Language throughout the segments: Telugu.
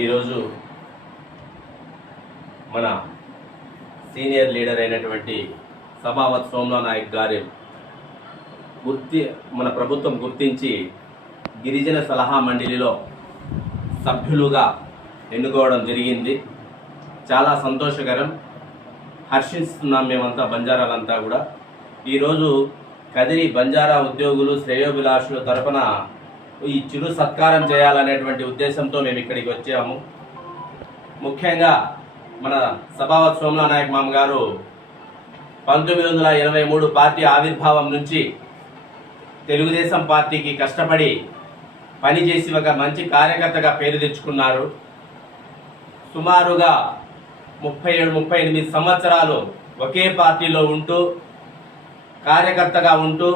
ఈరోజు మన సీనియర్ లీడర్ అయినటువంటి సభావత్ సోమనాథ్ నాయక్ గారి గుర్తి మన ప్రభుత్వం గుర్తించి గిరిజన సలహా మండలిలో సభ్యులుగా ఎన్నుకోవడం జరిగింది. చాలా సంతోషకరం. హర్షిస్తున్నాం మేమంతా బంజారాలంతా కూడా. ఈరోజు కదిరి బంజారా ఉద్యోగులు శ్రేయోభిలాషుల తరపున ఈ చిరు సత్కారం చేయాలనేటువంటి ఉద్దేశంతో మేము ఇక్కడికి వచ్చాము. ముఖ్యంగా మన సభావత్ సోమలా నాయక్ మామ గారు పంతొమ్మిది వందల ఎనభై మూడు పార్టీ ఆవిర్భావం నుంచి తెలుగుదేశం పార్టీకి కష్టపడి పనిచేసి ఒక మంచి కార్యకర్తగా పేరు తెచ్చుకున్నారు. సుమారుగా ముప్పై ఏడు ముప్పై ఎనిమిది సంవత్సరాలు ఒకే పార్టీలో ఉంటూ కార్యకర్తగా ఉంటూ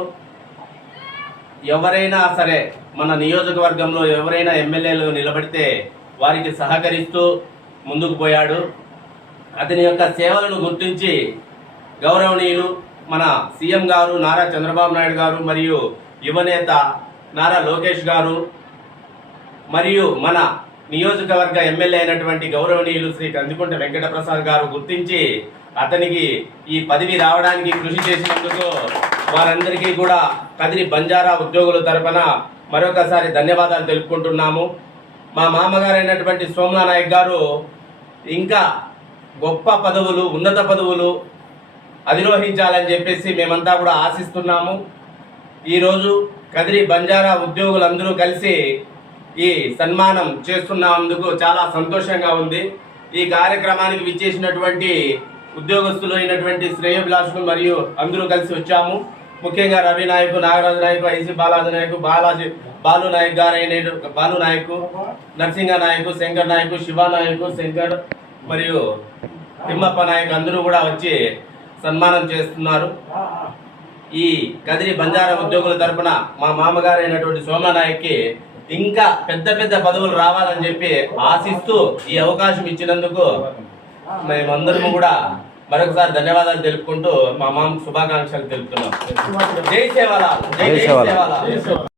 ఎవరైనా సరే మన నియోజకవర్గంలో ఎవరైనా ఎమ్మెల్యేలు నిలబడితే వారికి సహకరిస్తూ ముందుకు పోయాడు. అతని యొక్క సేవలను గుర్తించి గౌరవనీయులు మన సీఎం గారు నారా చంద్రబాబు నాయుడు గారు మరియు యువనేత నారా లోకేష్ గారు మరియు మన నియోజకవర్గ ఎమ్మెల్యే అయినటువంటి గౌరవనీయులు శ్రీ కందికుంట వెంకటప్రసాద్ గారు గుర్తించి అతనికి ఈ పదవి రావడానికి కృషి చేసినందుకు వారందరికీ కూడా కదిరి బంజారా ఉద్యోగుల తరపున మరొకసారి ధన్యవాదాలు తెలుపుకుంటున్నాము. మా మామగారు అయినటువంటి నాయక్ గారు ఇంకా గొప్ప పదవులు ఉన్నత పదవులు అధిరోహించాలని చెప్పేసి మేమంతా కూడా ఆశిస్తున్నాము. ఈరోజు కదిరి బంజారా ఉద్యోగులందరూ కలిసి ఈ సన్మానం చేస్తున్నందుకు చాలా సంతోషంగా ఉంది. ఈ కార్యక్రమానికి విచ్చేసినటువంటి ఉద్యోగస్తులు అయినటువంటి శ్రేయోభిలాషులు మరియు అందరూ కలిసి వచ్చాము. ముఖ్యంగా రవి నాయకు నాగరాజు నాయకు ఐసి బాలాజీ నాయకు బాలాజీ బాలు నాయక్ గారైన బాలు నాయకు నరసింహ నాయకు శంకర్ నాయకు శివానాయకు శంకర్ మరియు తిమ్మప్ప నాయక్ అందరూ కూడా వచ్చి సన్మానం చేస్తున్నారు. ఈ కదిరి బంజారా ఉద్యోగుల తరపున మా మామగారైనటువంటి సోమనాయక్కి ఇంకా పెద్ద పెద్ద పదవులు రావాలని చెప్పి ఆశిస్తూ ఈ అవకాశం ఇచ్చినందుకు మేమందరము కూడా మరొకసారి ధన్యవాదాలు తెలుపుకుంటూ మా మామ శుభాకాంక్షలు తెలుపుతున్నాం. జై సేవలాల్ జై. సేవలాల్